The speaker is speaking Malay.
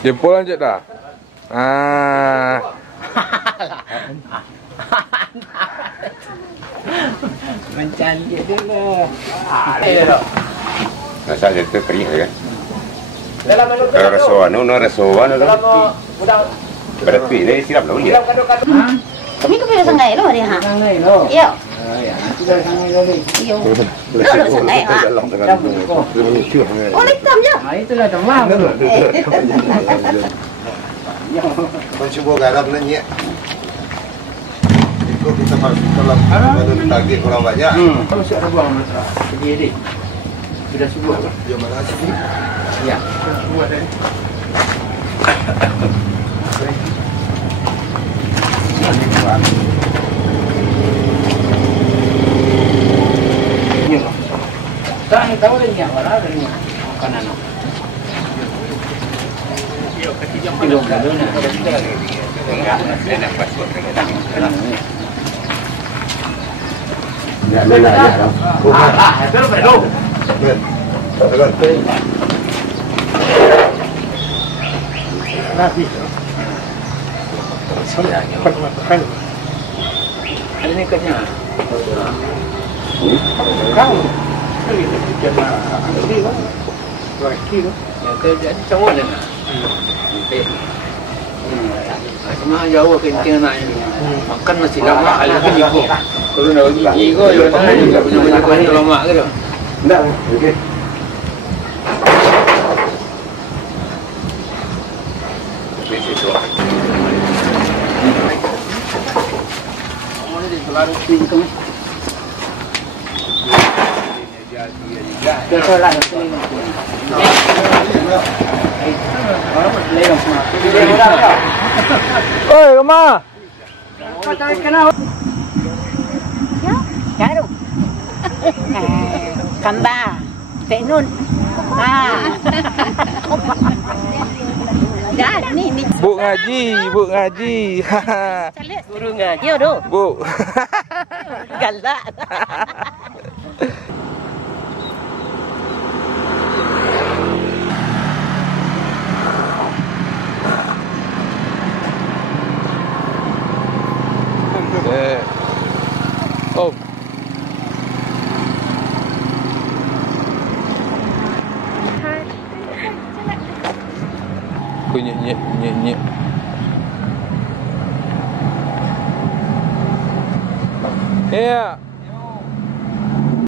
Jempol lanjut dah. Mencantik dulu. Nasa itu kering kan? Kalau rasuan berarti ini siap lah dia. Kami tu pilih sangai lo hari ha. Sangai lo. Yo. Ya, sudah sangai lo ni. Yo. Lo sangai ha. Oh, hitam je. Itulah tamam. Mencoba garap nanya. Ikut kita masuk dalam target kurang banyak. Kalau siap ada buang pergi ni. Sudah subuh ke? Ya mana sih? Ya, subuh dah. Tahu dah ni apa dah ni makanan. Belum ada nak. Ya, mana ya? Betul betul. Betul. Nabi. Saya makan. Ini kerja. Kau. Kerja ini kan. Lagi tu. Ya kerja ni cowok dah nak. Cuma jauh kencing nak ini. Makan masih lama lagi ni kok. Kalau nak gigi kok dia tak punya banyak lama ke tu. Enggak, okey. Oi, kemana? Ya. Garu. Kamba. Penun. Dah ni. Bu ngaji. Guru ngaji tu. Bu. Galak. Oh. Nyek. Ya.